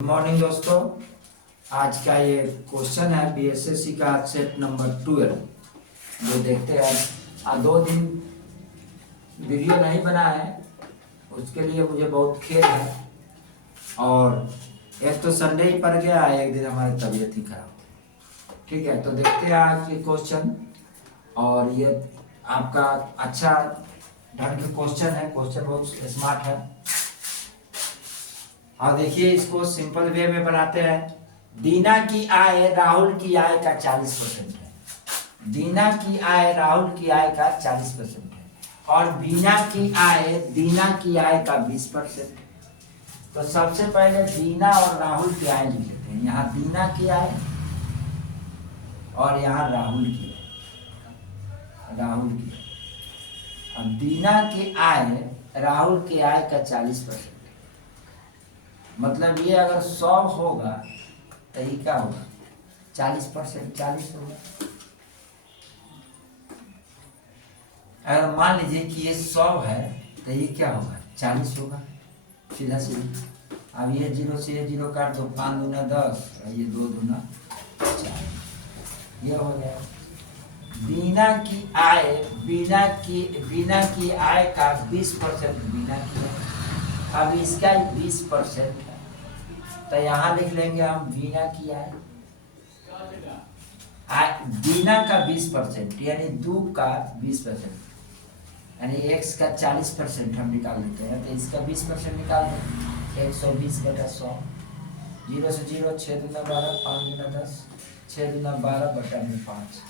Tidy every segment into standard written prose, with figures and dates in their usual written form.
Good morning दोस्तों। आज का ये क्वेश्चन है बीएसएससी का सेट नंबर 12 जो देखते हैं। आज 2 दिन वीडियो नहीं बना है, उसके लिए मुझे बहुत खेद है। और एक तो संडे ही पड़ गया है, एक दिन हमारी तबीयत ही खराब। ठीक है, तो देखते हैं आज ये क्वेश्चन। और ये आपका अच्छा ढंग का क्वेश्चन है, क्वेश्चन बहुत स्मार्ट है। और देखिए इसको सिंपल वे में बनाते हैं। दीना की आय राहुल की आय का 40% है। दीना की आय राहुल की आय का 40% है और बीना की आय दीना की आय का 20%। तो सबसे पहले दीना और राहुल की आय लिख लेते हैं। यहाँ दीना की आय और यहाँ राहुल की आय, राहुल की आय। अब दीना की आय राहुल की आय का 40%, मतलब ये अगर 100 होगा तो ये क्या होगा 40%, 40 होगा। अगर मान लीजिए कि ये 100 है तो ये क्या होगा 40 होगा, सीधा सीधा। अब ये 0 से ये 0 काट दो, 5 दूना 10 और ये 2 दूना 4, ये हो गया। बीना की आय, बीना की आय का 20% बीना की है। अब इसका 20% है तो यहाँ लिख लेंगे हम बीना की आय। बीना का 20% यानी 2 का 20%, यानी x का 40% हम निकाल लेते हैं। तो इसका 20% निकाल दें, 120/100। 0 से 0, 6 दूना 12, 5 दूना 10, 6 दूना 12 बटा में 5।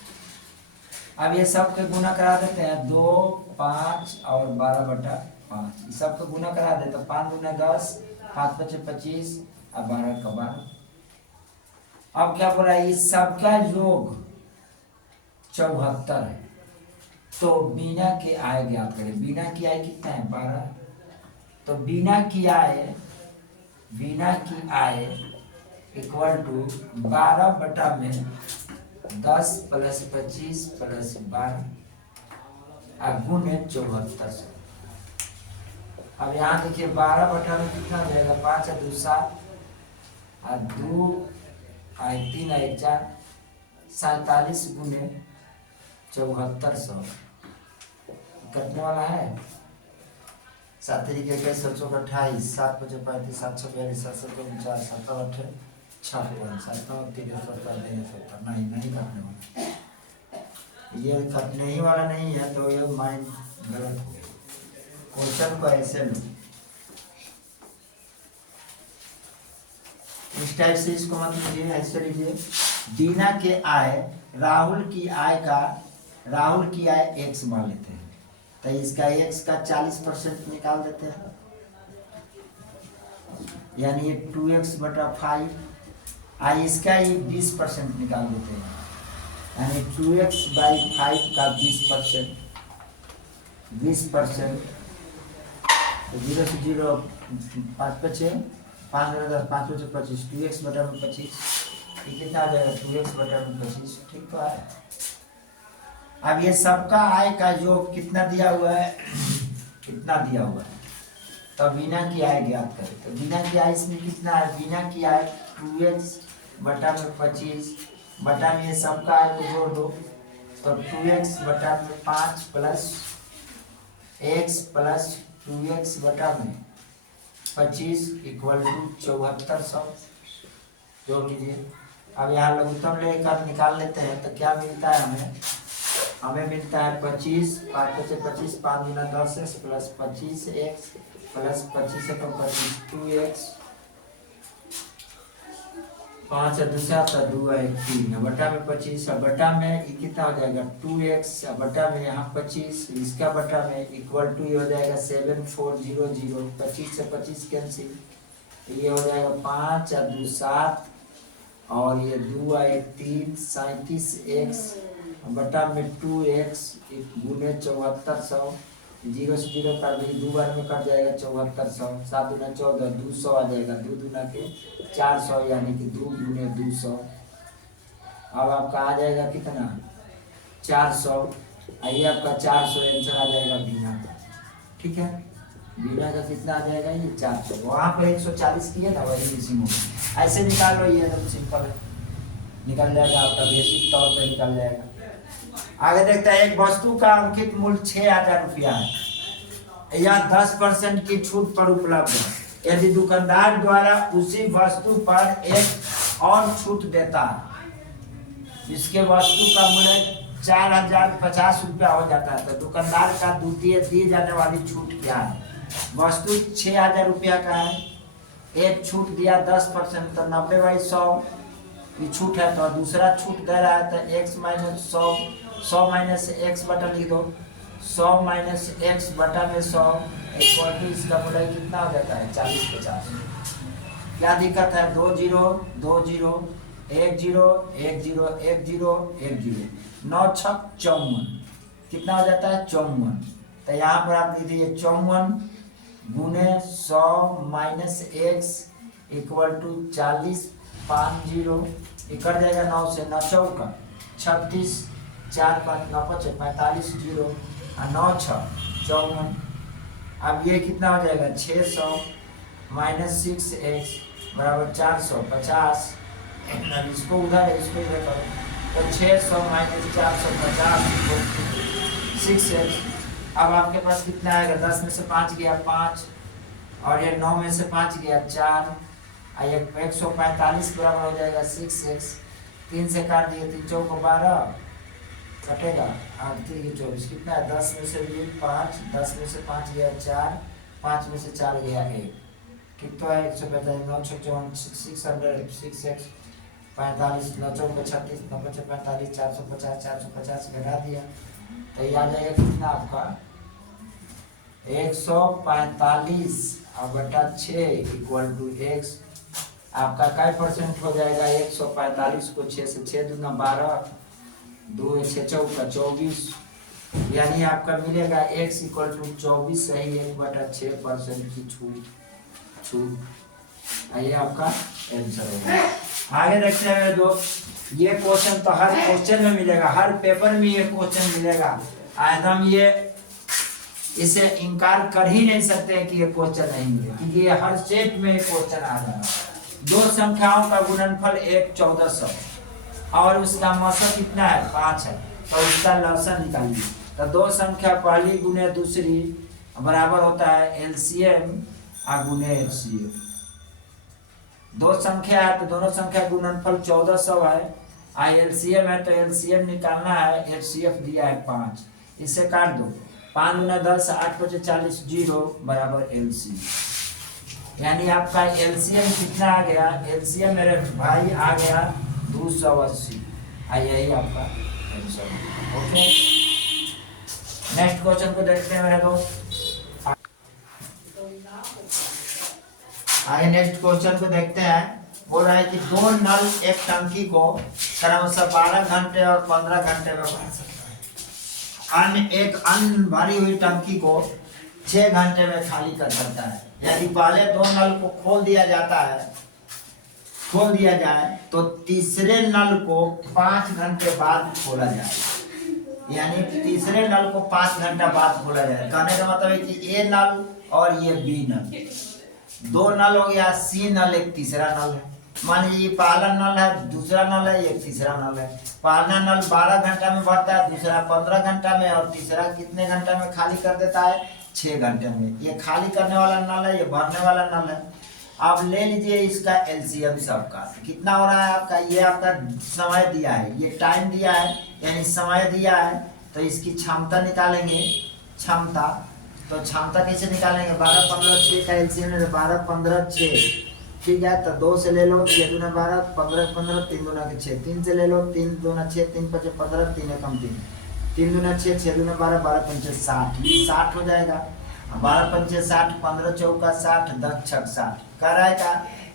अब ये सब के गुना करा देते हैं, 2, 5 और 12/5। ये सब को गुना करा दे तो 5 दूना 10, 5 5 25 और 12 का 12। अब क्या बोला, इस सबका योग 74 है। तो बीना की आय ज्ञात करें। बीना की आय कितना है 12। तो बीना की आय इक्वल टू 12 बटा में 10 प्लस 25 प्लस 12 गुणे 74। अब यहाँ देखिए 12 बटा में कितना हो जाएगा, 5 और 2 7 और 2 और 3 और 1 4, 47 गुणे 7400 कटने वाला है। 7 तरीके के 728, 7 5 35, 742, 749, 7 8 56, 7 9 3 70 नहीं कटने वाला। ये कटने ही वाला नहीं है तो ये माइंड गलत हो। क्वेश्चन को ऐसे लो, इस टाइप से इसको मत लीजिए, ऐसे लीजिए। दीना के आय राहुल की आय x मान लेते हैं। तो इसका x का 40% निकाल देते हैं, यानी ये 2x/5। इसका ही 20% निकाल देते हैं, यानी 2x/5 का 20%। 20% तो 0 से 0, 5 5 5 10, 5 5 25, 2x/25। ये कितना आ जाएगा 2x/25। ठीक तो है। अब ये सबका आय का योग कितना दिया हुआ है, कितना दिया हुआ है। तो बीना की आय ज्ञात करें। तो बीना की आय इसमें कितना है, बीना की आय 2x/25 बटा में ये सबका आय को जोड़ दो तो 2x/5 plus x plus 2x/25 equal to 7400। जोड़ लीजिए। अब यहाँ लघुत्तम लेकर निकाल लेते हैं तो क्या मिलता है हमें मिलता है 25, 5 5 25, 5 दूना 10 प्लस 25x प्लस 25 का 25, 2x, 5 2 7 2 1 3 बटा में 25 बटा में ये कितना हो जाएगा 2x बटा में यहाँ 25, इसका बटा में इक्वल टू ये हो जाएगा 7400। 25 से 25 कैंसिल, ये हो जाएगा 5 और 2 7 और ये 2 और 1 3, 37x बटा में 2x गुने 7400। 0 से 0 कर दी, 2 बार में कट जाएगा 7400। 7 दूना 14, 200 आ जाएगा, 2 दूना के 400 यानी कि 2 गुने 200। अब आपका आ जाएगा कितना 400। आइए आपका 400 आंसर आ जाएगा बीना का। ठीक है। बीटा का कितना आ जाएगा ये 400, वहाँ पर 140 किए ना वही मिसिंग होगा। ऐसे निकाल लो, ये एकदम सिंपल है, निकल जाएगा आपका, बेसिक तौर पे निकल जाएगा। आगे देखते हैं, एक वस्तु का अंकित मूल्य 6,000 रुपया है या 10% की छूट पर उपलब्ध है। यदि दुकानदार द्वारा उसी वस्तु पर एक और छूट देता है, इसके वस्तु का मूल्य 4,050 रुपया हो जाता है, तो दुकानदार का द्वितीय दी जाने वाली छूट क्या है? वस्तु 6,000 रुपया का है, एक छूट दिया 10%, तो 90/100 ये छूट है, तो दूसरा छूट दे रहा है, तो x माइनस 100, 100 माइनस x बटा लिख दो, 100 माइनस x बटा में 100 इक्वल टू इसका मूल्य कितना हो जाता है 40/50। क्या दिक्कत है? 2 0 2 0 1 0 1 0 1 0 1 0, 9 6 54, कितना हो जाता है 54। तो यहाँ पर आप लिख दीजिए 54 गुने 100 माइनस x इक्वल टू 40 50, कट जाएगा 9 से 9 चौका 36, 4 5 9 5 45 0 और 9 6 54। अब ये कितना हो जाएगा 600 माइनस 6x बराबर 450। इसको उधर इसको इधर करो, तो 600 माइनस 450 6x। अब आपके पास कितना आएगा? 10 में से 5 गया 5, और ये 9 में से 5 गया 4, 145 बराबर हो जाएगा 6x। 3 से काट दिए, 3 चौको 12 कटेगा 8 3 24, कितना है? 10 में से 5, 10 में से 5 गया 4, 5 में से 4 गया 1, कितना है 145, 9 600 6x 45, 9 चौको 36, 9 5 45, 450 450 घटा दिया, तो ये आ जाएगा कितना आपका 145 और बटा 6 इक्वल टू x। आपका काय परसेंट हो जाएगा? 145 को 6 से 6 दूना 12, 2 6 चौका 24, यानी आपका मिलेगा x इक्वल टू 24 सही 1/6% की छूट। ये आपका आंसर होगा। आगे देखते हैं दोस्त, ये क्वेश्चन तो हर क्वेश्चन में मिलेगा, हर पेपर में ये क्वेश्चन मिलेगा, एकदम ये इसे इनकार कर ही नहीं सकते कि ये क्वेश्चन नहीं मिले, क्योंकि ये हर सेट में क्वेश्चन आ रहा है। दो संख्याओं का गुणनफल 1400 और उसका मौसा कितना है 5 है, तो उसका लसन निकालिए। तो दो संख्या पहली गुने दूसरी बराबर होता है एलसीएम और गुने एचसीएफ। दो संख्या है तो दोनों संख्या गुणनफल 1400 है, एलसीएम है तो एलसीएम निकालना है, एचसीएफ दिया है 5, इससे काट दो, 5 गुना 10 8 5 40 0 बराबर एलसी, यानी आपका एलसीएम कितना आ गया? एलसीएम मेरे भाई आ गया 280, यही आपका आंसर। ओके, नेक्स्ट क्वेश्चन को देखते हैं मेरे दोस्त। आगे नेक्स्ट क्वेश्चन को देखते हैं। बोल रहा है कि दो नल एक टंकी को क्रमशः 12 घंटे और 15 घंटे में भर सकता है, एक अन्य भरी हुई टंकी को 6 घंटे में खाली कर सकता है। यदि पहले दो नल को खोल दिया जाए तो तीसरे नल को 5 घंटे बाद खोला जाए, यानी तीसरे नल को 5 घंटा बाद खोला जाए। कहने का मतलब है कि ए नल और ये बी नल, दो नल हो गया, सी नल एक तीसरा नल है। मान लीजिए पहला नल है, दूसरा नल है, एक तीसरा नल है। पहला नल 12 घंटा में भरता है, दूसरा 15 घंटा में, और तीसरा कितने घंटा में खाली कर देता है? 6 घंटे में। ये खाली करने वाला नल है, ये भरने वाला नल है। आप ले लीजिए इसका एलसीएम सबका, कितना हो रहा है आपका? ये आपका समय दिया है, ये टाइम दिया है, यानी समय दिया है, तो इसकी क्षमता निकालेंगे। क्षमता तो क्षमता कैसे निकालेंगे? 12 15 6 का एलसीएम है, 12 15 6, ठीक है। तो 2 से ले लो, 6 दूना 12, 15 15, 3 दूना 6, 3 से ले लो, 3 दूना 6, 3 5 15, 3 एकम 3, 3 दूना 6, 6 दूना 12, 12 पंचे 60, ये 60 हो जाएगा। 12 पंचे 60, 15 चौका 60, 10 छक 60। कह रहा है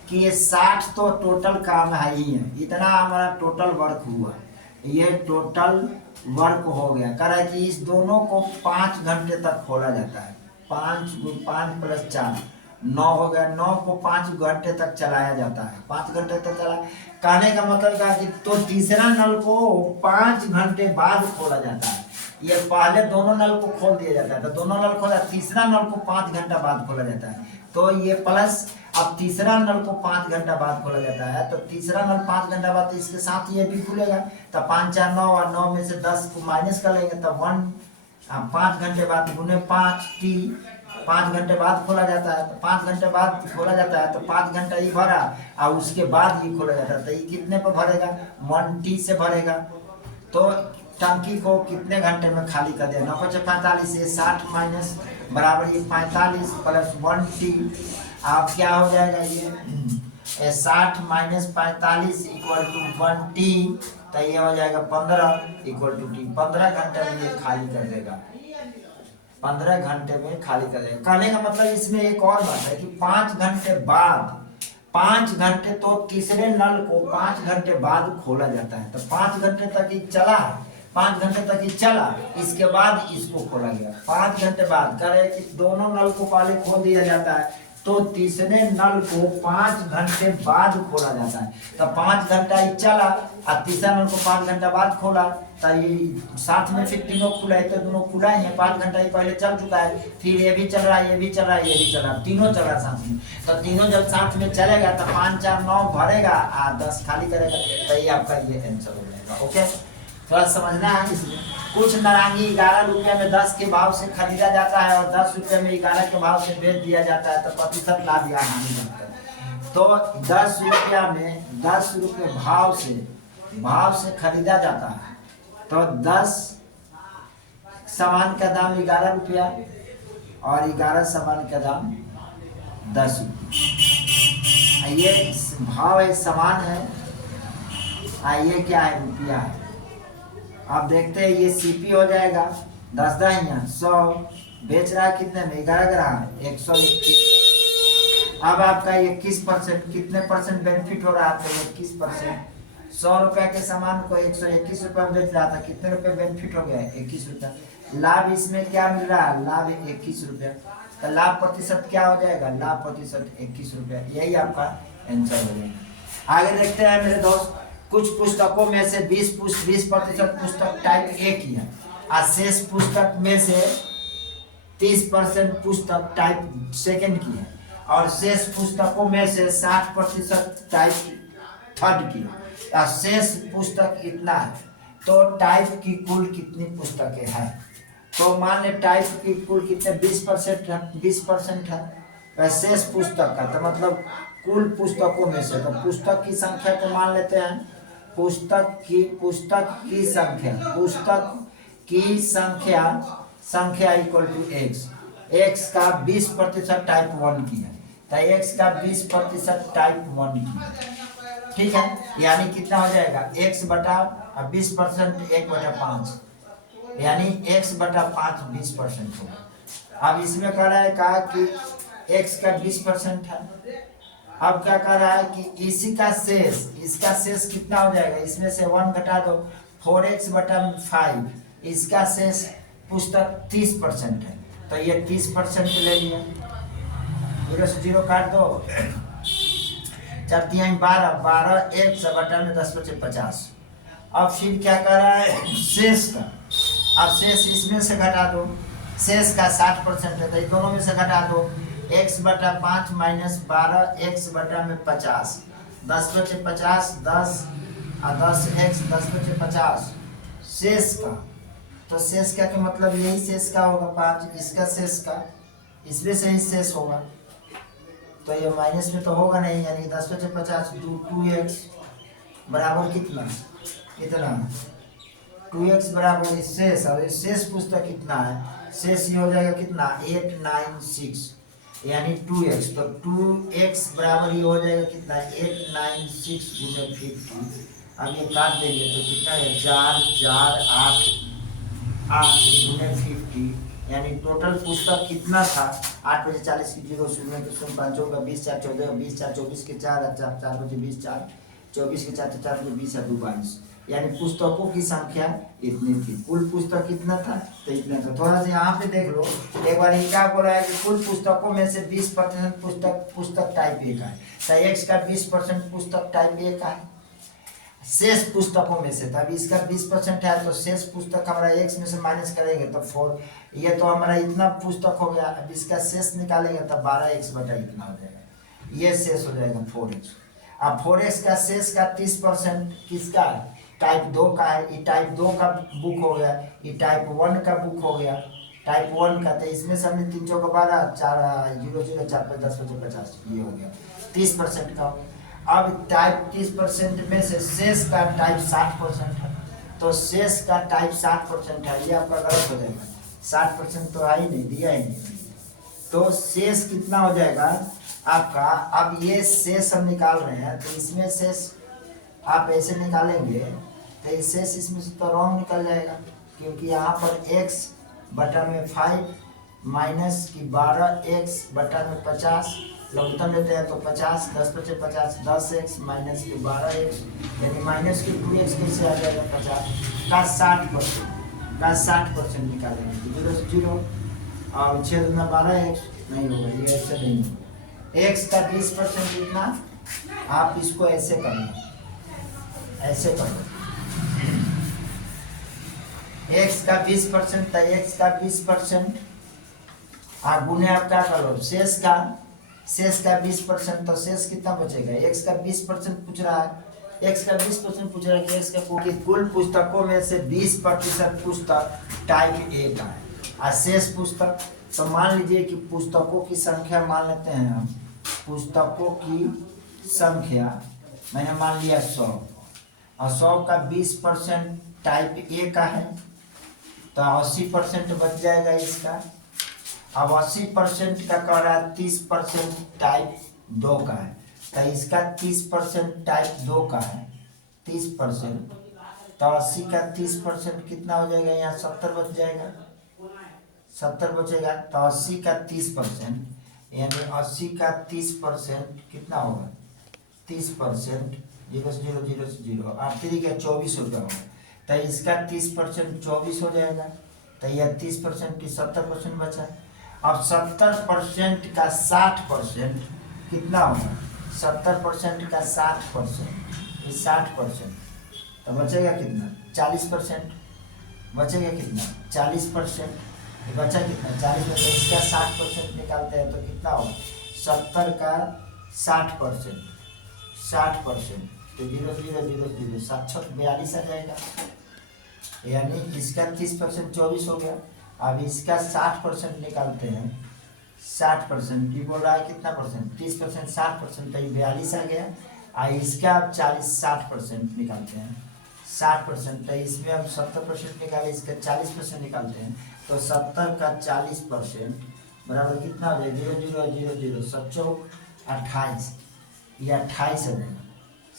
कि ये 60 तो टोटल काम है ही है, इतना हमारा टोटल वर्क हुआ, ये टोटल वर्क हो गया। कह रहा है कि इस दोनों को 5 घंटे तक खोला जाता है। 5 प्लस 4 9 हो गया, 9 को 5 घंटे तक चलाया जाता है, 5 घंटे तक चला। कहने का मतलब क्या कि तो तीसरा नल को 5 घंटे बाद खोला जाता है, ये पहले दोनों नल को खोल दिया जाता है, तो दोनों नल खोला, तीसरा नल को 5 घंटा बाद खोला जाता है, तो ये प्लस, अब तीसरा नल को 5 घंटा बाद खोला जाता है, तो तीसरा नल 5 घंटा बाद, तो इसके साथ ये भी खुलेगा, तो 5 4 9 और 9 में से 10 को माइनस कर लेंगे, तो 5 घंटे बाद गुने 5 टी, 5 घंटे बाद खोला जाता है, तो 5 घंटे बाद खोला जाता है, तो 5 घंटा ये भरा और उसके बाद ये खोला जाता है, तो ये कितने पर भरेगा, 1 टी से भरेगा। तो टंकी को कितने घंटे में खाली कर दिया, 9 × 45 से 60 माइनस बराबर ये 45 प्लस 1 टी, आप क्या हो जाएगा ये 60 माइनस 45 इक्वल टू 1 टी, तो ये हो जाएगा 15 इक्वल टू टी। 15 घंटे में ये खाली कर देगा, 15 घंटे में खाली कर देगा। कहने का मतलब इसमें एक और बात है कि 5 घंटे बाद, 5 घंटे तो तीसरे नल को 5 घंटे बाद खोला जाता है, तो 5 घंटे तक ये चला, 5 घंटे तक ये चला, इसके बाद इसको खोला गया। 5 घंटे बाद कह रहे कि दोनों नल को पहले खोल दिया जाता है, तो तीसरे नल को 5 घंटे बाद खोला जाता है, तो 5 घंटा ये चला और तीसरा नल को 5 घंटा बाद खोला, तो ये साथ में फिर तीनों खुला है, तो दोनों खुला ही है, 5 घंटा ही पहले चल चुका है, फिर ये भी चल रहा है, ये भी चल रहा है, ये भी चल रहा है, तीनों चल रहा है साथ में, तो तीनों जब साथ में चलेगा तो 5 4 9 भरेगा और 10 खाली करेगा, तो ये आपका ये आंसर हो जाएगा। ओके, थोड़ा समझना है इसमें। कुछ नारंगी 11 रुपये में 10 के भाव से खरीदा जाता है और 10 रुपये में 11 के भाव से बेच दिया जाता है, तो प्रतिशत लाभ या हानि बनता है। तो 10 रुपया में 10 रुपये भाव से खरीदा जाता है, तो 10 सामान का दाम 11 रुपया और 11 सामान का दाम 10 रुपये। ये भाव है, समान है, ये क्या है, रुपया है। आप देखते हैं ये सीपी हो जाएगा 10 दाहिया 100, बेच रहा है कितने में, 11 ग्राम 121। अब आपका 21% कितने परसेंट बेनिफिट हो रहा है, तो 21%। 100 रुपये के सामान को 121 रुपये में बेच रहा था, कितने रुपए बेनिफिट हो गया, 21 रुपये। लाभ इसमें क्या मिल रहा है, लाभ 21 रुपये, तो लाभ प्रतिशत क्या हो जाएगा, लाभ प्रतिशत 21 रुपये। यही आपका आंसर हो जाएगा। आगे देखते हैं मेरे दोस्त, कुछ पुस्तकों में से 20% पुस्तक टाइप ए की है और शेष पुस्तक में से 30% पुस्तक टाइप सेकंड की है और शेष पुस्तकों में से 60% टाइप थर्ड की है और शेष पुस्तक इतना है, तो टाइप की कुल कितनी पुस्तकें हैं। तो मान ले टाइप की कुल कितने 20% है शेष पुस्तक का, तो मतलब कुल पुस्तकों में से, तो पुस्तक की संख्या को मान लेते हैं, पुस्तक की संख्या इक्वल टू एक्स का 20% टाइप 1 की है, तो एक्स का 20% टाइप 1 की है, ठीक है। यानी कितना हो जाएगा, x बटा 20% 1/5, यानी x बटा 5 20% होगा। अब इसमें कह रहा है कहा कि x का 20% है, अब क्या कर रहा है कि इसी का शेष, इसका शेष कितना हो जाएगा, इसमें से 1 घटा दो, 4x बटा 5, इसका शेष पुस्तक 30% है, तो ये 30% ले लिया, 0 से 0 काट दो, 4 3 12 x बटा में 10 × 50। अब फिर क्या कर रहा है, शेष का, अब शेष इसमें से घटा दो, शेष का 60% है, तो दोनों में से घटा दो, x बटा 5 माइनस 12 x बटा में 50, 10 × 50 10 और 10x 10 × 50 शेष का, तो शेष का के मतलब यही शेष का होगा 5, इसका शेष का इसमें से ही शेष होगा, तो ये माइनस में तो होगा नहीं, यानी 10 × 50 2x बराबर कितना 2x बराबर शेष, और शेष पुस्तक कितना है, शेष ये हो जाएगा कितना 896 यानी 2x, तो 2x बराबर ये हो जाएगा कितना 896 × 50। अब ये काट देंगे तो कितना है 4 4 8 × 50, यानी टोटल पुस्तक कितना था 8 बजे 40 की 0 0 0 5 का 20 4 14 20 4 24 के 4 4 बजे 20 4 24 के 4 4 बजे 20 2 22, यानी पुस्तकों की संख्या इतनी थी। कुल पुस्तक कितना था, तो इतना था। थोड़ा सा यहाँ पे देख लो, एक बार ये क्या बोल रहा है कि कुल पुस्तकों में से 20% पुस्तक टाइप ए का है, तो x का 20% पुस्तक टाइप ए का है, शेष पुस्तकों में से, तब इसका 20% है तो शेष पुस्तक हमारा x में से माइनस करेंगे तो 4, ये तो हमारा इतना पुस्तक हो गया, अब इसका शेष निकालेंगे तब 12x बटा इतना हो जाएगा, ये शेष हो जाएगा 4x। अब 4x का शेष का 30% किसका, टाइप 2 का है, ये टाइप 2 का बुक हो गया, ये टाइप 1 का बुक हो गया, टाइप 1 का, तो इसमें से हमने 3 चौका 12, 4 0 0 4 5 10 5 50, ये हो गया 30% का। अब टाइप 30% में से शेष का टाइप 60% है, तो शेष का टाइप 60% है, ये आपका गलत हो जाएगा, 60% तो आ ही नहीं, दिया ही नहीं, तो शेष कितना हो जाएगा आपका। अब ये शेष हम निकाल रहे हैं, तो इसमें शेष आप ऐसे निकालेंगे तो ये शेष इसमें से तो रॉन्ग निकल जाएगा, क्योंकि यहाँ पर x बटा में 5 माइनस की 12x बटा में 50, लघुत्तम लेते हैं तो 50, 10 पचे 50, 10x माइनस की 12x, यानी माइनस की 2x कैसे आ जाएगा, 50 का 60% निकालेंगे, 0 से 0 और 6 दूना 12x नहीं होगा, ये ऐसे नहीं होगा। x का 20% इतना, आप इसको ऐसे करना, ऐसे करो, x का 20% था, x का 20% आप गुने आप क्या करो, शेष का 20%, तो शेष कितना बचेगा, x का 20% पूछ रहा है, x का 20% पूछ रहा है कि x का कुल पुस्तकों में से 20% पुस्तक टाइप ए का है, और शेष पुस्तक, तो मान लीजिए कि पुस्तकों की संख्या मान लेते हैं हम, पुस्तकों की संख्या मैंने मान लिया 100, और 100 का 20% टाइप ए का है, तो 80% बच जाएगा इसका। अब 80% का कह रहा है 30% टाइप 2 का है, तो इसका 30% टाइप 2 का है, 30%, तो 80 का 30% कितना हो जाएगा, यहाँ 70 बच जाएगा, 70 बचेगा, तो 80 का 30% यानी 80 का 30% कितना होगा, 30%, 0 से 0 0 से 0 8 3 का 24 रुपया होगा, तो इसका 30% 24 हो जाएगा, तो यह 30% 70% बचा। अब 70% का 60% कितना होगा, 70% का 60%, ये 60%, तो बचेगा कितना, 40%, बचेगा कितना, 40%, ये बचा कितना, 40%, इसका 60% निकालते हैं तो कितना होगा, 70 का 60%, 60%, तो 0 0 0 0 7 42 आ जाएगा, यानी इसका 30% 24 हो गया। अब इसका 60% निकालते हैं, 60% भी बोल रहा है कितना परसेंट, 30%, 60%, तो ये 42 आ गया, और इसका आप 40-60% निकालते हैं, 60%, तो इसमें हम 70% निकाले, इसका 40% निकालते हैं, तो 70 का 40% बराबर कितना हो जाएगा, 0 0 0 0 7 चौक 28, ये 28 आ जाएगा,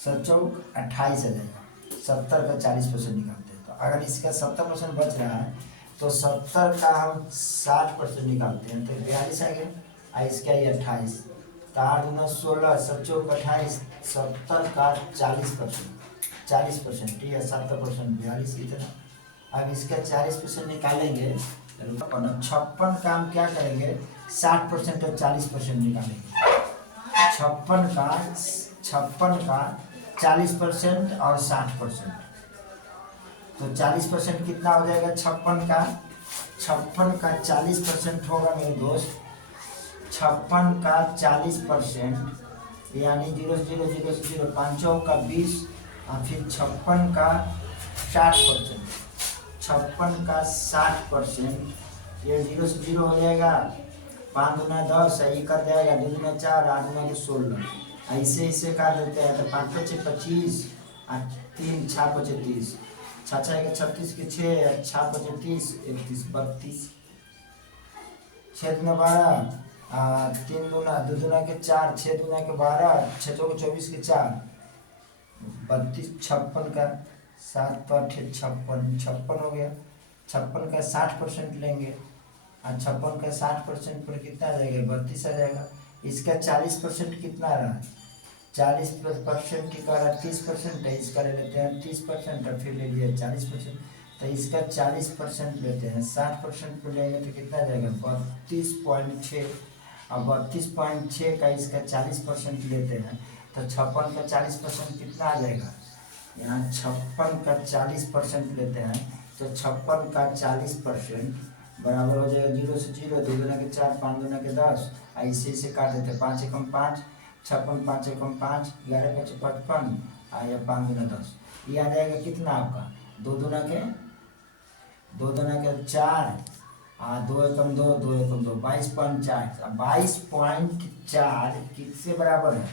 7 चौक 28 आ जाएगा, 70 का 40% निकालते हैं, तो अगर इसका 70% बच रहा है तो 70 का हम 60% निकालते हैं, तो 42 आ गया, और इसका ये 28, तो 8 गुना 16 7 चौक 28, 70 का 40%, ठीक है, 70% 42 इतना। अब इसका 40% निकालेंगे, 56 का हम क्या करेंगे, 60% और 40% निकालेंगे, 56 का 40% और 60%, तो 40% कितना हो जाएगा, 56 का 40% होगा मेरे दोस्त, 56 का 40% यानी 0 0 0 0 5 का 20, और फिर 56 का 60%, 56 का 60%, ये 0 से 0 हो जाएगा, 5 दूना 10, ये कर जाएगा 2 दूना 4, 8 दूना 16, ऐसे ऐसे कर देते हैं, तो 5 5 25, 3 6 5 30, 6 6 36 के 6, 6 5 30, 31 32, 6 दूना 12, 3 दूना 2 दूना के 4, 6 दूना के 12, 6 चौके 24 के 4, 32, 56 का 7 पर 56 हो गया, 56 का 60% लेंगे, और 56 का 60% पर कितना आ जाएगा, 32 आ जाएगा। इसका 40% कितना रहा, 40% की कह रहा 30% है, इसका ले लेते हैं 30%, और फिर ले लिया 40%, तो इसका 40% लेते हैं, 60% को लेंगे तो कितना आ जाएगा, 32.6, अब 32.6 का इसका 40% लेते हैं, तो 56 का 40% कितना आ जाएगा, यहाँ 56 का 40% लेते हैं तो 56 का 40% बराबर हो जाएगा 0 से 0, 2 दूना के 4, 5 दूना के 10, ऐसे से काट देते 5 एकम 5, 56 5 एकम 5, 11 5 55, या 5 दूना 10, ये आ जाएगा कितना आपका 2 दूना के 4, 2 एकम 2, 2 एकम 2, 22.4। 22.4 किससे बराबर है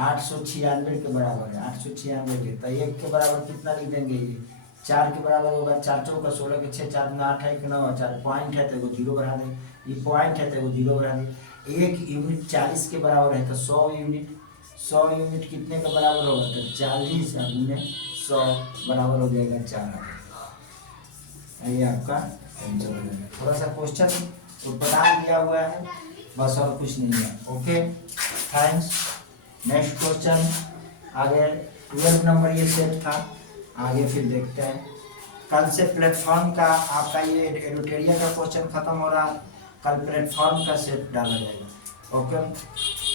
896 के बराबर है, 896 के। तो 1 के बराबर कितना लिख देंगे, ये 4 के बराबर होगा, 4 चौका 16 के 6, 4 में 8 है कि 9, 4 पॉइंट है तो वो 0 बढ़ा दें, ये पॉइंट है तो वो 0 बढ़ा दें। 1 यूनिट 40 के बराबर है तो 100 यूनिट कितने के बराबर होगा, तो 40 गुने 100 बराबर हो जाएगा 4। ये आपका आंसर हो जाएगा। थोड़ा सा क्वेश्चन तो बता दिया हुआ है, बस और कुछ नहीं है। Okay, thanks. नेक्स्ट क्वेश्चन आगे 12 नंबर ये सेट था, आगे फिर देखते हैं। कल से प्लेटफॉर्म का आपका ये एडुटेरिया का क्वेश्चन खत्म हो रहा है, कल प्लेटफॉर्म का सेट डाला जाएगा। ओके।